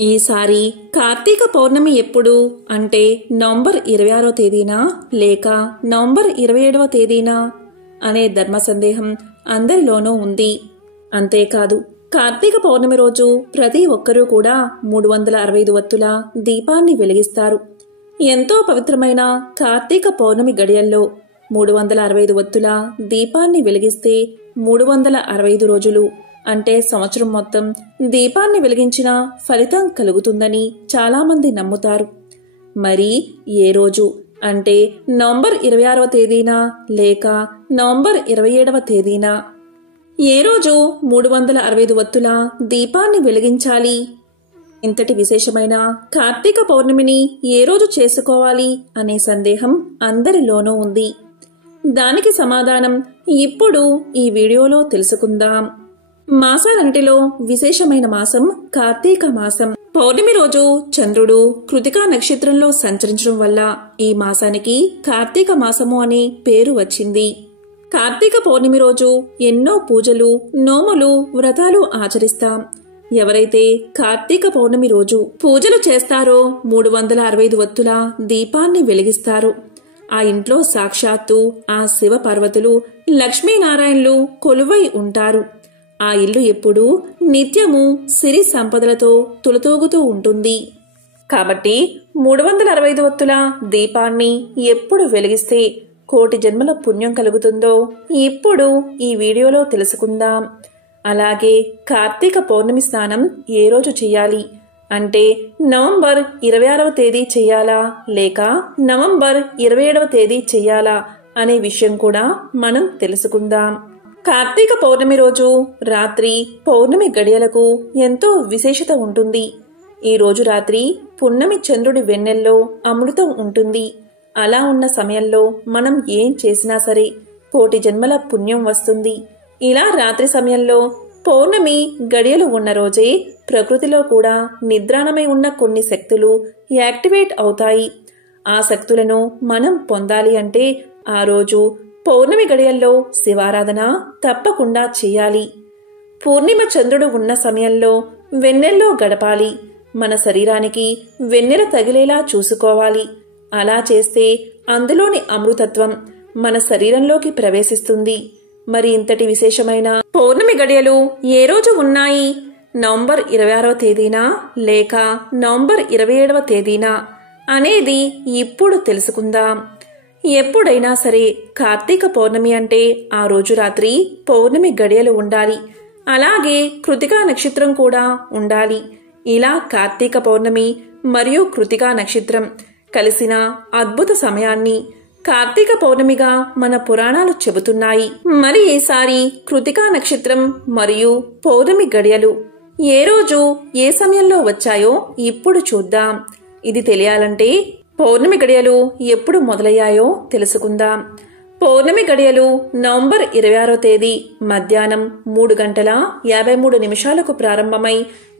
ఈసారి కార్తీక పౌర్ణమి ఎప్పుడు అంటే నవంబర్ 26వ తేదీనా లేక నవంబర్ 27వ తేదీనా అనే ధర్మ సందేహం అందరిలోనూ ఉంది. అంతేకాదు కార్తీక పౌర్ణమి రోజు ప్రతి ఒక్కరూ కూడా 365 వత్తుల దీపాన్ని వెలిగిస్తారు. ఎంతో పవిత్రమైన కార్తీక పౌర్ణమి గడియల్లో 365 వత్తుల దీపాన్ని వెలిగిస్తే 365 రోజులు అంటే సంవత్సరం మొత్తం దీపాన్ని వెలిగించిన ఫలితం కలుగుతుందని చాలామంది నమ్ముతారు. మరి ఏ రోజు అంటే నవంబర్ 26వ తేదీనా లేక నవంబర్ 27వ తేదీనా? ఏ రోజు 365 వత్తుల దీపాన్ని వెలిగించాలి? ఇంతటి విశేషమైన కార్తీక పౌర్ణమిని ఏ రోజు చేసుకోవాలి అనే సందేహం అందరిలోనూ ఉంది. దానికి సమాధానం ఇప్పుడు ఈ వీడియోలో తెలుసుకుందాం. మాసాలంటిలో విశేషమైన మాసం కార్తీక మాసం. పౌర్ణమి రోజు చంద్రుడు కృతికా నక్షత్రంలో సంచరించడం వల్ల ఈ మాసానికి కార్తీక మాసము అనే పేరు వచ్చింది. కార్తీక పౌర్ణమి రోజు ఎన్నో పూజలు, నోములు, వ్రతాలు ఆచరిస్తాం. ఎవరైతే కార్తీక పౌర్ణమి రోజు పూజలు చేస్తారో 365 వత్తుల దీపాన్ని వెలిగిస్తారు. ఆ ఇంట్లో సాక్షాత్తు ఆ శివ పార్వతులు, లక్ష్మీనారాయణులు కొలువై ఉంటారు. ఆ ఇల్లు ఎప్పుడూ నిత్యము సిరి సంపదలతో తులతూగుతూ ఉంటుంది. కాబట్టి 365 వత్తుల దీపాన్ని ఎప్పుడు వెలిగిస్తే కోటి జన్మల పుణ్యం కలుగుతుందో ఇప్పుడు ఈ వీడియోలో తెలుసుకుందాం. అలాగే కార్తీక పౌర్ణమి స్నానం ఏ రోజు చేయాలి అంటే నవంబర్ 26వ తేదీ చెయ్యాలా లేక నవంబర్ 27వ తేదీ చెయ్యాలా అనే విషయం కూడా మనం తెలుసుకుందాం. కార్తీక పౌర్ణమి రోజు రాత్రి పౌర్ణమి గడియలకు ఎంతో విశేషత ఉంటుంది. ఈ రోజు రాత్రి పున్నమి చంద్రుడి వెన్నెల్లో అమృతం ఉంటుంది. అలా ఉన్న సమయంలో మనం ఏం చేసినా సరే కోటి జన్మల పుణ్యం వస్తుంది. ఇలా రాత్రి సమయంలో పౌర్ణమి గడియలు ఉన్న రోజే ప్రకృతిలో కూడా నిద్రాణమై ఉన్న కొన్ని శక్తులు యాక్టివేట్ అవుతాయి. ఆ శక్తులను మనం పొందాలి అంటే ఆ రోజు పౌర్ణమి గడియల్లో శివారాధన తప్పకుండా చేయాలి. పూర్ణిమ చంద్రుడు ఉన్న సమయంలో వెన్నెల్లో గడపాలి. మన శరీరానికి వెన్నెల తగిలేలా చూసుకోవాలి. అలా చేస్తే అందులోని అమృతత్వం మన శరీరంలోకి ప్రవేశిస్తుంది. మరి ఇంతటి విశేషమైన పౌర్ణమి గడియలు ఏ రోజు ఉన్నాయి? నవంబర్ 26వ తేదీనా లేక నవంబర్ 27వ తేదీనా అనేది ఇప్పుడు తెలుసుకుందాం. ఎప్పుడైనా సరే కార్తీక పౌర్ణమి అంటే ఆ రోజు రాత్రి పౌర్ణమి గడియలు ఉండాలి. అలాగే కృతికా నక్షత్రం కూడా ఉండాలి. ఇలా కార్తీక పౌర్ణమి మరియు కృతికా నక్షత్రం కలిసిన అద్భుత సమయాన్ని కార్తీక పౌర్ణమిగా మన పురాణాలు చెబుతున్నాయి. మరి ఈసారి కృతికా నక్షత్రం మరియు పౌర్ణమి గడియలు ఏ రోజు ఏ సమయంలో వచ్చాయో ఇప్పుడు చూద్దాం. ఇది తెలియాలంటే పౌర్ణమి గడియలు ఎప్పుడు మొదలయ్యాయో తెలుసుకుందాం. పౌర్ణమి గడియలు నవంబర్ 26వ తేదీ మధ్యాహ్నం 3:53 ప్రారంభమై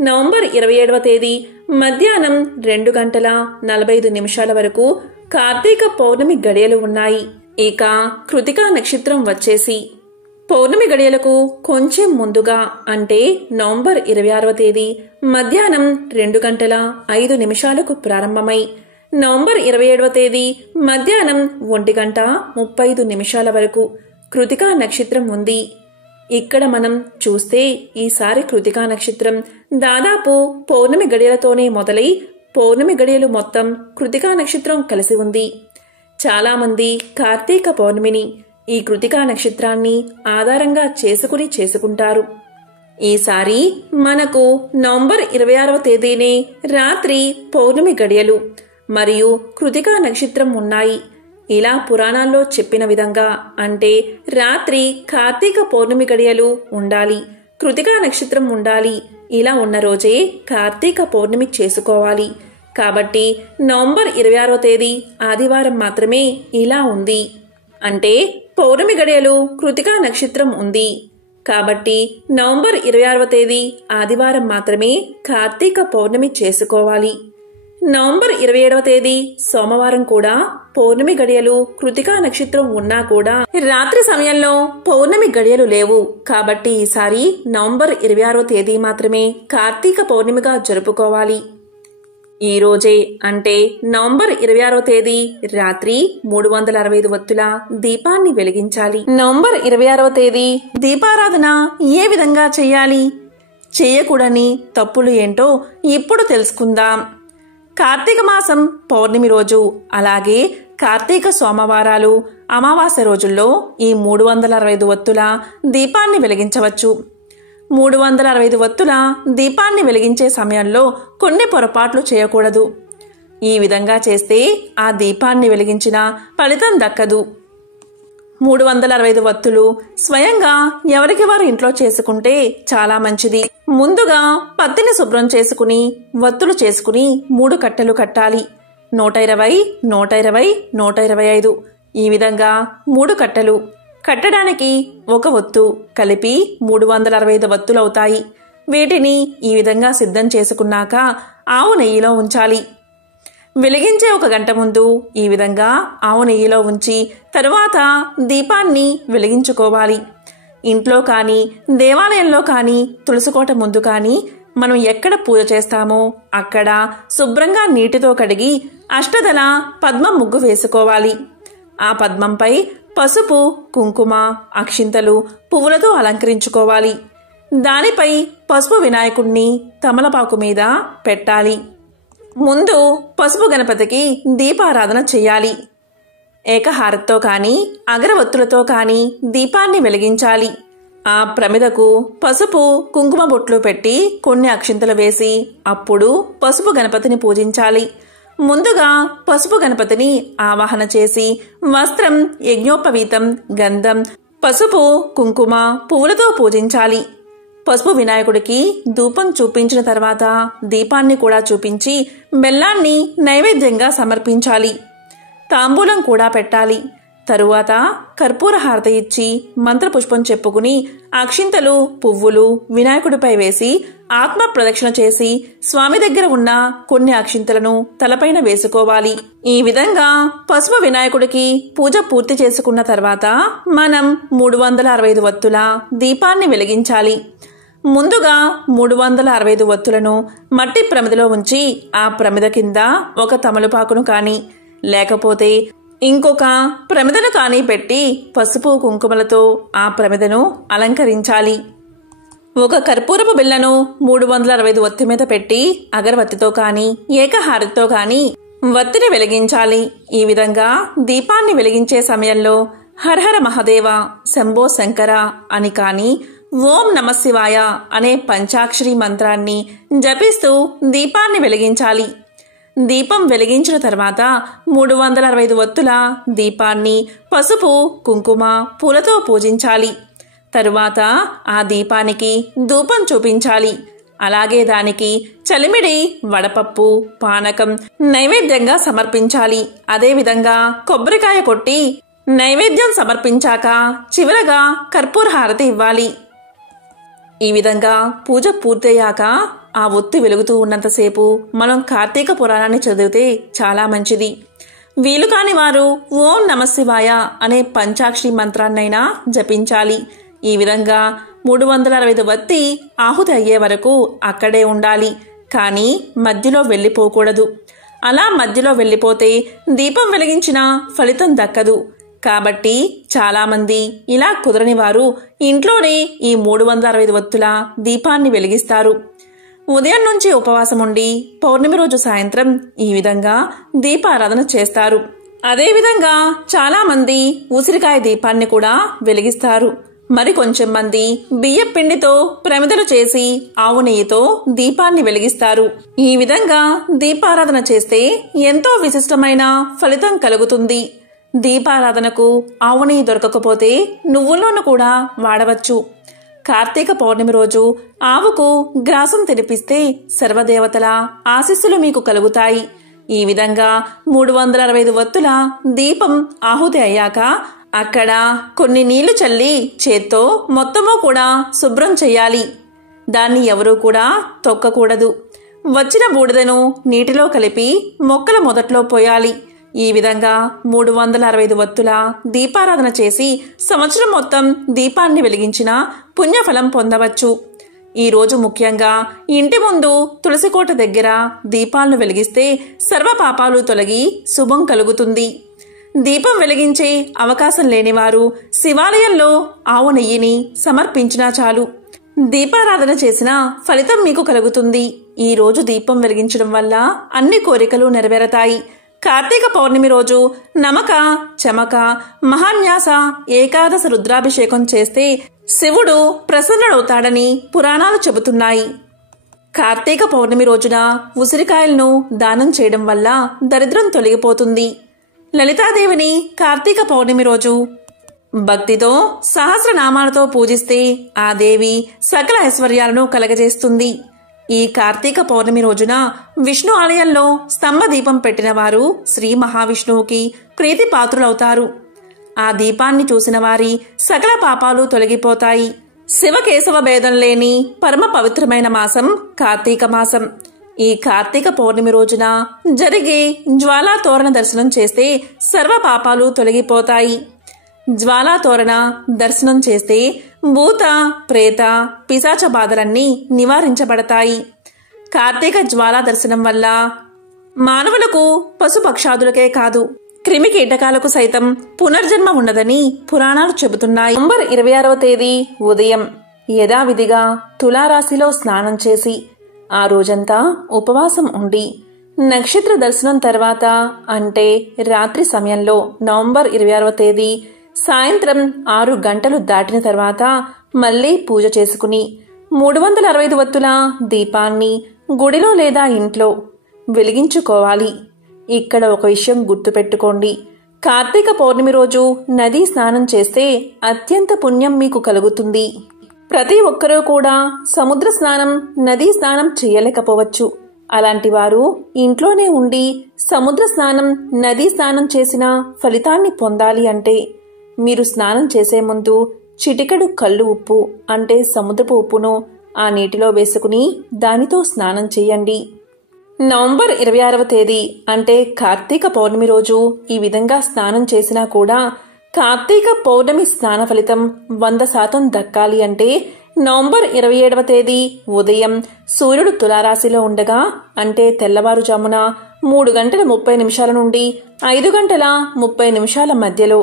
నవంబర్ 27వ తేదీ మధ్యాహ్నం 2:45 వరకు కార్తీక పౌర్ణమి గడియలు ఉన్నాయి. ఇక కృతికా నక్షత్రం వచ్చేసి పౌర్ణమి గడియలకు కొంచెం ముందుగా అంటే నవంబర్ 26వ తేదీ మధ్యాహ్నం 2:05 ప్రారంభమై నవంబర్ 27వ తేదీ మధ్యాహ్నం 1:35 వరకు కృతికా నక్షత్రం ఉంది. ఇక్కడ మనం చూస్తే ఈసారి కృతికా నక్షత్రం దాదాపు పౌర్ణమి గడియలతోనే మొదలై పౌర్ణమి గడియలు మొత్తం కృతికా నక్షత్రం కలిసి ఉంది. చాలామంది కార్తీక పౌర్ణమిని ఈ కృతికా నక్షత్రాన్ని ఆధారంగా చేసుకుంటారు. ఈసారి మనకు నవంబర్ 26వ తేదీనే రాత్రి పౌర్ణమి గడియలు మరియు కృతికా నక్షత్రం ఉన్నాయి. ఇలా పురాణాల్లో చెప్పిన విధంగా అంటే రాత్రి కార్తీక పౌర్ణమి గడియలు ఉండాలి, కృతికా నక్షత్రం ఉండాలి. ఇలా ఉన్న రోజే కార్తీక పౌర్ణమి చేసుకోవాలి. కాబట్టి నవంబర్ 26వ తేదీ ఆదివారం మాత్రమే ఇలా ఉంది. అంటే పౌర్ణమి గడియలు కృతికా నక్షత్రం ఉంది. కాబట్టి నవంబర్ 26వ తేదీ ఆదివారం మాత్రమే కార్తీక పౌర్ణమి చేసుకోవాలి. నవంబర్ 27వ తేదీ సోమవారం కూడా పౌర్ణమి గడియలు కృతికా నక్షత్రం ఉన్నా కూడా రాత్రి సమయంలో పౌర్ణమి గడియలు లేవు. కాబట్టి ఈసారి నవంబర్ 26వ తేదీ మాత్రమే కార్తీక పౌర్ణమిగా జరుపుకోవాలి. ఈ రోజే అంటే నవంబర్ 26వ తేదీ రాత్రి 365 వత్తుల దీపాన్ని వెలిగించాలి. నవంబర్ 26వ తేదీ దీపారాధన ఏ విధంగా చేయాలి, చేయకూడని తప్పులు ఏంటో ఇప్పుడు తెలుసుకుందాం. కార్తీక మాసం పౌర్ణమి రోజు అలాగే కార్తీక సోమవారాలు అమావాస్య రోజుల్లో ఈ 365 వత్తుల దీపాన్ని వెలిగించవచ్చు. 365 వత్తుల దీపాన్ని వెలిగించే సమయంలో కొన్ని పొరపాట్లు చేయకూడదు. ఈ విధంగా చేస్తే ఆ దీపాన్ని వెలిగించిన ఫలితం దక్కదు. 365 వత్తులు స్వయంగా ఎవరికి వారు ఇంట్లో చేసుకుంటే చాలా మంచిది. ముందుగా పత్తిని శుభ్రం చేసుకుని వత్తులు చేసుకుని 3 కట్టెలు కట్టాలి. 120, 120, 125 ఈ విధంగా 3 కట్టెలు కట్టడానికి 1 వత్తు కలిపి 365 వత్తులవుతాయి. వీటిని ఈ విధంగా సిద్ధం చేసుకున్నాక ఆవు నెయ్యిలో ఉంచాలి. వెలిగించే 1 గంట ముందు ఈ విధంగా ఆవు నెయ్యిలో ఉంచి తరువాత దీపాన్ని వెలిగించుకోవాలి. ఇంట్లో కానీ దేవాలయంలో కానీ తులసికోట ముందు కానీ మనం ఎక్కడ పూజ చేస్తామో అక్కడ శుభ్రంగా నీటితో కడిగి అష్టదళ పద్మం ముగ్గు వేసుకోవాలి. ఆ పద్మంపై పసుపు, కుంకుమ, అక్షింతలు, పువ్వులతో అలంకరించుకోవాలి. దానిపై పసుపు వినాయకుణ్ణి తమలపాకు మీద పెట్టాలి. ముందు పసుపు గణపతికి దీపారాధన చేయాలి. ఏకహారతితో కానీ అగరవత్తులతో కానీ దీపాన్ని వెలిగించాలి. ఆ ప్రమిదకు పసుపు కుంకుమ బొట్లు పెట్టి కొన్ని అక్షింతలు వేసి అప్పుడు పసుపు గణపతిని పూజించాలి. ముందుగా పసుపు గణపతిని ఆవాహన చేసి వస్త్రం, యజ్ఞోపవీతం, గంధం, పసుపు, కుంకుమ, పువ్వులతో పూజించాలి. పసుపు వినాయకుడికి ధూపం చూపించిన తర్వాత దీపాన్ని కూడా చూపించి బెల్లాన్ని నైవేద్యంగా సమర్పించాలి. తాంబూలం కూడా పెట్టాలి. తరువాత కర్పూర హారతి ఇచ్చి మంత్రపుష్పం చెప్పుకుని అక్షింతలు, పువ్వులు వినాయకుడిపై వేసి ఆత్మ ప్రదక్షిణ చేసి స్వామి దగ్గర ఉన్న కొన్ని అక్షింతలను తలపైన వేసుకోవాలి. ఈ విధంగా పసుపు వినాయకుడికి పూజ పూర్తి చేసుకున్న తర్వాత మనం 365 వత్తుల దీపాన్ని వెలిగించాలి. ముందుగా 365 వత్తులను మట్టి ప్రమిదలో ఉంచి ఆ ప్రమిద కింద 1 తమలపాకును కానీ లేకపోతే ఇంకొక ప్రమిదను కానీ పెట్టి పసుపు కుంకుమలతో ఆ ప్రమిదను అలంకరించాలి. 1 కర్పూరపు బిళ్ళను 365 వత్తి మీద పెట్టి అగరవత్తితో కానీ ఏకహారతితో కానీ వత్తిని వెలిగించాలి. ఈ విధంగా దీపాన్ని వెలిగించే సమయంలో హరహర మహాదేవ, శంభో శంకర అని కానీ ఓం నమశివాయ అనే పంచాక్షరి మంత్రాన్ని జపిస్తూ దీపాన్ని వెలిగించాలి. దీపం వెలిగించిన తర్వాత 365 వత్తుల దీపాన్ని పసుపు, కుంకుమ, పూలతో పూజించాలి. తరువాత ఆ దీపానికి ధూపం చూపించాలి. అలాగే దానికి చలిమిడి, వడపప్పు, పానకం నైవేద్యంగా సమర్పించాలి. అదేవిధంగా కొబ్బరికాయ కొట్టి నైవేద్యం సమర్పించాక చివరగా కర్పూర హారతి ఇవ్వాలి. ఈ విధంగా పూజ పూర్తయ్యాక ఆ ఒత్తి వెలుగుతూ ఉన్నంతసేపు మనం కార్తీక పురాణాన్ని చదివితే చాలా మంచిది. వీలు కాని వారు ఓం నమశివాయ అనే పంచాక్షరి మంత్రాన్నైనా జపించాలి. ఈ విధంగా 365 వత్తి ఆహుతి అయ్యే వరకు అక్కడే ఉండాలి. కానీ మధ్యలో వెళ్ళిపోకూడదు. అలా మధ్యలో వెళ్ళిపోతే దీపం వెలిగించిన ఫలితం దక్కదు. కాబట్టి చాలామంది ఇలా కుదరని వారు ఇంట్లోనే ఈ 365 వత్తుల దీపాన్ని వెలిగిస్తారు. ఉదయం నుంచి ఉపవాసం ఉండి పౌర్ణమి రోజు సాయంత్రం ఈ విధంగా దీపారాధన చేస్తారు. అదేవిధంగా చాలా మంది ఉసిరికాయ దీపాన్ని కూడా వెలిగిస్తారు. మరి కొంచెం మంది బియ్యం పిండితో ప్రమిదలు చేసి ఆవు నెయ్యితో దీపాన్ని వెలిగిస్తారు. ఈ విధంగా దీపారాధన చేస్తే ఎంతో విశిష్టమైన ఫలితం కలుగుతుంది. దీపారాధనకు ఆవు నెయ్యి దొరకకపోతే నువ్వుల నూనె కూడా వాడవచ్చు. కార్తీక పౌర్ణమి రోజు ఆవుకు గ్రాసం తినిపిస్తే సర్వదేవతల ఆశీస్సులు మీకు కలుగుతాయి. ఈ విధంగా 365 వత్తుల దీపం ఆహుతి అయ్యాక అక్కడ కొన్ని నీళ్లు చల్లి చేత్తో మొత్తము కూడా శుభ్రం చెయ్యాలి. దాన్ని ఎవరూ కూడా తొక్కకూడదు. వచ్చిన బూడిదను నీటిలో కలిపి మొక్కల మొదట్లో పోయాలి. ఈ విధంగా 365 వత్తుల దీపారాధన చేసి సంవత్సరం మొత్తం దీపాన్ని వెలిగించిన పుణ్యఫలం పొందవచ్చు. ఈరోజు ముఖ్యంగా ఇంటి ముందు తులసికోట దగ్గర దీపాలను వెలిగిస్తే సర్వ పాపాలు తొలగి శుభం కలుగుతుంది. దీపం వెలిగించే అవకాశం లేనివారు శివాలయంలో ఆవు నెయ్యిని సమర్పించినా చాలు. దీపారాధన చేసిన ఫలితం మీకు కలుగుతుంది. ఈ రోజు దీపం వెలిగించడం వల్ల అన్ని కోరికలు నెరవేరతాయి. కార్తీక పౌర్ణమి రోజు నమక, చమక, మహాన్యాస ఏకాదశ రుద్రాభిషేకం చేస్తే శివుడు ప్రసన్నుడవుతాడని పురాణాలు చెబుతున్నాయి. కార్తీక పౌర్ణమి రోజున ఉసిరికాయలను దానం చేయడం వల్ల దరిద్రం తొలగిపోతుంది. లలితాదేవిని కార్తీక పౌర్ణమి రోజు భక్తితో సహస్రనామాలతో పూజిస్తే ఆ దేవి సకల ఐశ్వర్యాలను కలగజేస్తుంది. ఈ కార్తీక పౌర్ణమి రోజున విష్ణు ఆలయంలో స్తంభ దీపం పెట్టిన వారు శ్రీ మహావిష్ణువుకి ప్రీతిపాత్రులవుతారు. ఆ దీపాన్ని చూసిన వారి సకల పాపాలు తొలగిపోతాయి. శివకేశవ భేదం లేని పరమ పవిత్రమైన మాసం కార్తీక మాసం. ఈ కార్తీక పౌర్ణమి రోజున జరిగే జ్వాలా తోరణ దర్శనం చేస్తే సర్వ పాపాలు తొలగిపోతాయి. జ్వాలా తోరణ దర్శనం చేస్తే భూత, ప్రేత, పిశాచ బాధలన్నీ నివారించబడతాయి. కార్తీక జ్వాలా దర్శనం వల్ల మానవులకు, పశుపక్షాదులకే కాదు క్రిమి కీటకాలకు సైతం పునర్జన్మ ఉన్నదని పురాణాలు చెబుతున్నాయి. నవంబర్ 26వ తేదీ ఉదయం యథావిధిగా తులారాశిలో స్నానం చేసి ఆ రోజంతా ఉపవాసం ఉండి నక్షత్ర దర్శనం తర్వాత అంటే రాత్రి సమయంలో నవంబర్ 26వ తేదీ సాయంత్రం 6 గంటలు దాటిన తర్వాత మళ్లీ పూజ చేసుకుని 365 వత్తుల దీపాన్ని గుడిలో లేదా ఇంట్లో వెలిగించుకోవాలి. ఇక్కడ ఒక విషయం గుర్తుపెట్టుకోండి. కార్తీక పౌర్ణమి రోజు నదీ స్నానం చేస్తే అత్యంత పుణ్యం మీకు కలుగుతుంది. ప్రతి ఒక్కరూ కూడా సముద్ర స్నానం, నదీ స్నానం చేయలేకపోవచ్చు. అలాంటి వారు ఇంట్లోనే ఉండి సముద్ర స్నానం, నదీ స్నానం చేసిన ఫలితాన్ని పొందాలి అంటే మీరు స్నానం చేసే ముందు చిటికెడు కల్లు ఉప్పు అంటే సముద్రపు ఉప్పును ఆ నీటిలో వేసుకుని దానితో స్నానం చేయండి. నవంబర్ 26వ తేదీ అంటే కార్తీక పౌర్ణమి రోజు ఈ విధంగా స్నానం చేసినా కూడా కార్తీక పౌర్ణమి స్నాన ఫలితం 100% దక్కాలి అంటే నవంబర్ 27వ తేదీ ఉదయం సూర్యుడు తులారాశిలో ఉండగా అంటే తెల్లవారుజామున 3 గంటల 30 నిమిషాల నుండి 5 గంటల 30 నిమిషాల మధ్యలో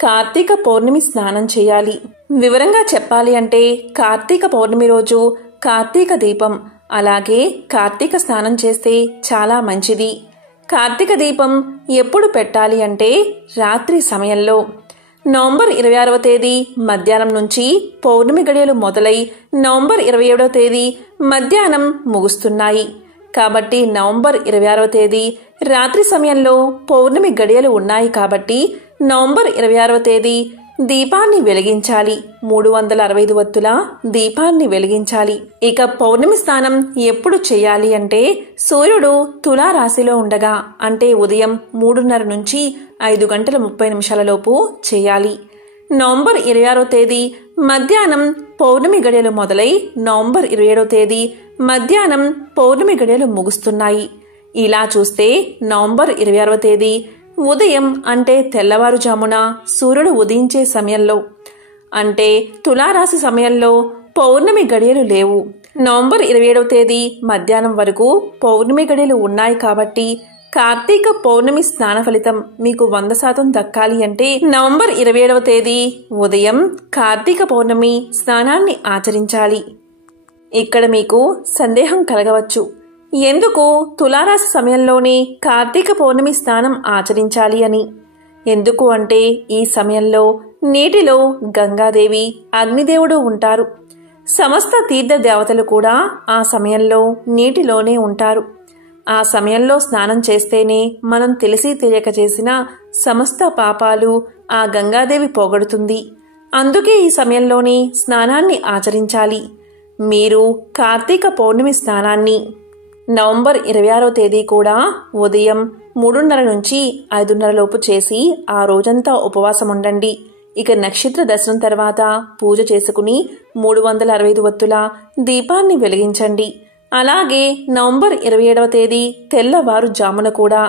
కార్తీక పౌర్ణమి స్నానం చేయాలి. వివరంగా చెప్పాలి అంటే కార్తీక పౌర్ణమి రోజు కార్తీక దీపం అలాగే కార్తీక స్నానం చేస్తే చాలా మంచిది. కార్తీక దీపం ఎప్పుడు పెట్టాలి అంటే రాత్రి సమయంలో. నవంబర్ 26వ తేదీ మధ్యాహ్నం నుంచి పౌర్ణమి గడియలు మొదలై నవంబర్ 27వ తేదీ మధ్యాహ్నం ముగుస్తున్నాయి. కాబట్టి నవంబర్ 26వ తేదీ రాత్రి సమయంలో పౌర్ణమి గడియలు ఉన్నాయి కాబట్టి నవంబర్ 26వ తేదీ దీపాన్ని వెలిగించాలి. 365 వత్తుల దీపాన్ని వెలిగించాలి. ఇక పౌర్ణమి స్నానం ఎప్పుడు చేయాలి అంటే సూర్యుడు తులారాశిలో ఉండగా అంటే ఉదయం 3:30 నుంచి 5 గంటల 30 నిమిషాల లోపు చేయాలి. నవంబర్ 26వ తేదీ మధ్యాహ్నం పౌర్ణమి గడియలు మొదలై నవంబర్ 27వ తేదీ మధ్యాహ్నం పౌర్ణమి గడియలు ముగుస్తున్నాయి. ఇలా చూస్తే నవంబర్ 26వ తేదీ ఉదయం అంటే తెల్లవారుజామున సూర్యుడు ఉదయించే సమయంలో అంటే తులారాశి సమయంలో పౌర్ణమి గడియలు లేవు. నవంబర్ 27వ తేదీ మధ్యాహ్నం వరకు పౌర్ణమి గడియలు ఉన్నాయి కాబట్టి కార్తీక పౌర్ణమి స్నాన ఫలితం మీకు 100% దక్కాలి అంటే నవంబర్ 27వ తేదీ ఉదయం కార్తీక పౌర్ణమి స్నానాన్ని ఆచరించాలి. ఇక్కడ మీకు సందేహం కలగవచ్చు, ఎందుకు తులారాశి సమయంలోనే కార్తీక పౌర్ణమి స్నానం ఆచరించాలి అని. ఎందుకు అంటే ఈ సమయంలో నీటిలో గంగాదేవి, అగ్నిదేవుడు ఉంటారు. సమస్త తీర్థ దేవతలు కూడా ఆ సమయంలో నీటిలోనే ఉంటారు. ఆ సమయంలో స్నానం చేస్తేనే మనం తెలిసి తెలియక చేసిన సమస్త పాపాలు ఆ గంగాదేవి పోగొడుతుంది. అందుకే ఈ సమయంలోనే స్నానాన్ని ఆచరించాలి. మీరు కార్తీక పౌర్ణమి స్నానాన్ని నవంబర్ 26వ తేదీ కూడా ఉదయం 3:30 నుంచి 5:30 లోపు చేసి ఆ రోజంతా ఉపవాసం ఉండండి. ఇక నక్షత్ర దర్శనం తర్వాత పూజ చేసుకుని 365 వత్తుల దీపాన్ని వెలిగించండి. అలాగే నవంబర్ 27వ తేదీ తెల్లవారుజామున కూడా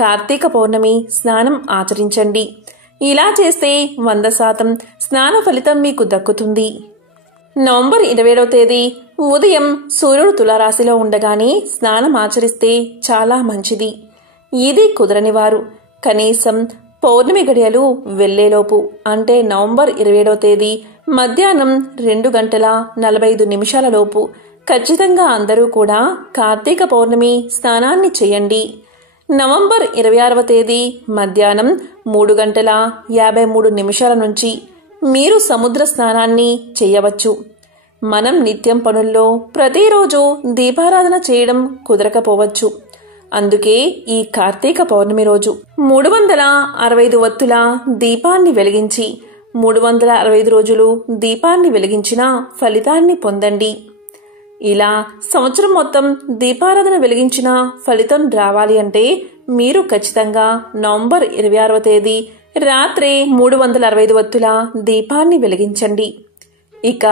కార్తీక పౌర్ణమి స్నానం ఆచరించండి. ఇలా చేస్తే 100% స్నాన ఫలితం మీకు దక్కుతుంది. నవంబర్ 27వ తేదీ ఉదయం సూర్యుడు తులారాశిలో ఉండగానే స్నానం ఆచరిస్తే చాలా మంచిది. ఇది కుదరని వారు కనీసం పౌర్ణమి గడియలు వెళ్లేలోపు అంటే నవంబర్ 27వ తేదీ మధ్యాహ్నం 2:45 లోపు ఖచ్చితంగా అందరూ కూడా కార్తీక పౌర్ణమి స్నానాన్ని చేయండి. నవంబర్ 26వ తేదీ మధ్యాహ్నం 3:53 నుంచి మీరు సముద్ర స్నానాన్ని చేయవచ్చు. మనం నిత్యం పనుల్లో ప్రతిరోజు దీపారాధన చేయడం కుదరకపోవచ్చు. అందుకే ఈ కార్తీక పౌర్ణమి రోజు 365 వత్తుల దీపాన్ని వెలిగించి 365 రోజులు దీపాన్ని వెలిగించిన ఫలితాన్ని పొందండి. ఇలా సంవత్సరం మొత్తం దీపారాధన వెలిగించిన ఫలితం రావాలి అంటే మీరు ఖచ్చితంగా నవంబర్ 26వ తేదీ రాత్రి 365 వత్తుల దీపాన్ని వెలిగించండి. ఇక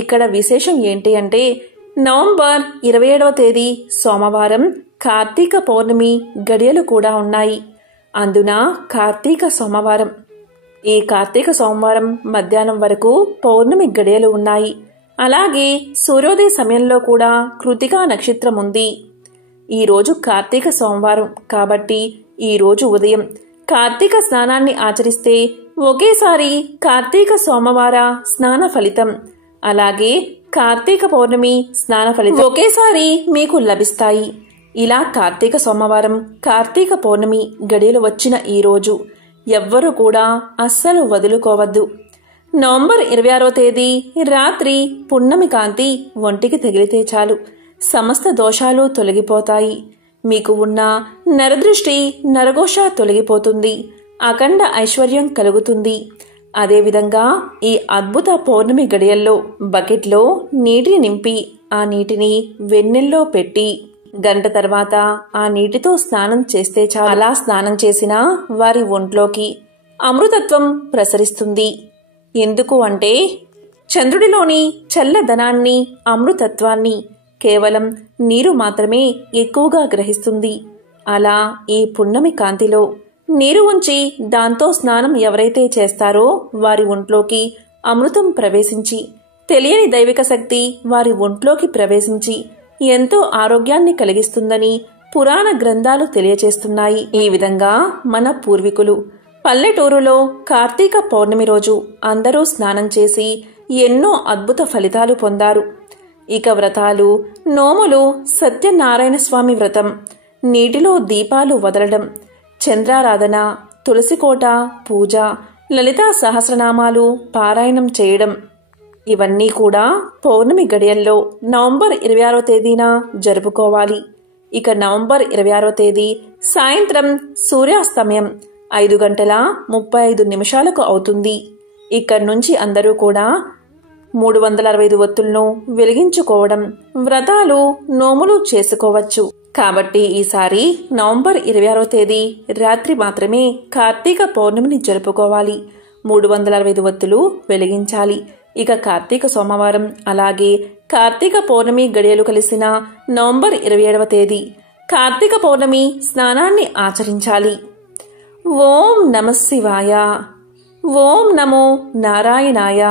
ఇక్కడ విశేషం ఏంటి అంటే నవంబర్ 27వ తేదీ సోమవారం కార్తీక పౌర్ణమి గడియలు కూడా ఉన్నాయి. అందున కార్తీక సోమవారం. ఈ కార్తీక సోమవారం మధ్యాహ్నం వరకు పౌర్ణమి గడియలు ఉన్నాయి. అలాగే సూర్యోదయ సమయంలో కూడా కృతికా నక్షత్రం ఉంది. ఈరోజు కార్తీక సోమవారం కాబట్టి ఈరోజు ఉదయం కార్తీక స్నానాన్ని ఆచరిస్తే ఒకేసారి కార్తీక సోమవార స్నాన ఫలితం అలాగే కార్తీక పౌర్ణమి స్నాన ఫలితం ఒకేసారి మీకు లభిస్తాయి. ఇలా కార్తీక సోమవారం కార్తీక పౌర్ణమి గడియలు వచ్చిన ఈ రోజు ఎవ్వరూ కూడా అస్సలు వదులుకోవద్దు. నవంబర్ 26వ తేదీ రాత్రి పున్నమి కాంతి ఒంటికి తగిలితే చాలు సమస్త దోషాలు తొలగిపోతాయి. మీకు ఉన్న నరదృష్టి నరఘోష తొలగిపోతుంది. అఖండ ఐశ్వర్యం కలుగుతుంది. అదేవిధంగా ఈ అద్భుత పౌర్ణమి గడియల్లో బకెట్లో నీటిని నింపి ఆ నీటిని వెన్నెల్లో పెట్టి గంట తర్వాత ఆ నీటితో స్నానం చేస్తే చాలా స్నానం చేసిన వారి ఒంట్లోకి అమృతత్వం ప్రసరిస్తుంది. ఎందుకు అంటే చంద్రుడిలోని చల్లదనాన్ని అమృతత్వాన్ని కేవలం నీరు మాత్రమే ఎక్కువగా గ్రహిస్తుంది. అలా ఈ పున్నమి కాంతిలో నీరు ఉంచి దాంతో స్నానం ఎవరైతే చేస్తారో వారి ఒంట్లోకి అమృతం ప్రవేశించి తెలియని దైవిక శక్తి వారి ఒంట్లోకి ప్రవేశించి ఎంతో ఆరోగ్యాన్ని కలిగిస్తుందని పురాణ గ్రంథాలు తెలియచేస్తున్నాయి. ఈ విధంగా మన పూర్వీకులు పల్లెటూరులో కార్తీక పౌర్ణమి రోజు అందరూ స్నానం చేసి ఎన్నో అద్భుత ఫలితాలు పొందారు. ఇక వ్రతాలు, నోములు, సత్యనారాయణ స్వామి వ్రతం, నీటిలో దీపాలు వదలడం, చంద్రారాధన, తులసికోట పూజ, లలితా సహస్రనామాలు పారాయణం చేయడం ఇవన్నీ కూడా పౌర్ణమి గడియల్లో నవంబర్ 26వ తేదీన జరుపుకోవాలి. ఇక నవంబర్ 26వ తేదీ సాయంత్రం సూర్యాస్తమయం 5:35 అవుతుంది. ఇక్కడి నుంచి అందరూ కూడా 365 ఒత్తులను వెలిగించుకోవడం, వ్రతాలు, నోములు చేసుకోవచ్చు. కాబట్టి ఈసారి నవంబర్ 26వ తేదీ రాత్రి మాత్రమే కార్తీక పౌర్ణమిని జరుపుకోవాలి. 365 ఒత్తులు వెలిగించాలి. ఇక కార్తీక సోమవారం అలాగే కార్తీక పౌర్ణమి గడియలు కలిసిన నవంబర్ 27వ తేదీ కార్తీక పౌర్ణమి స్నానాన్ని ఆచరించాలి. ఓం నమః శివాయ. ఓం నమో నారాయణాయ.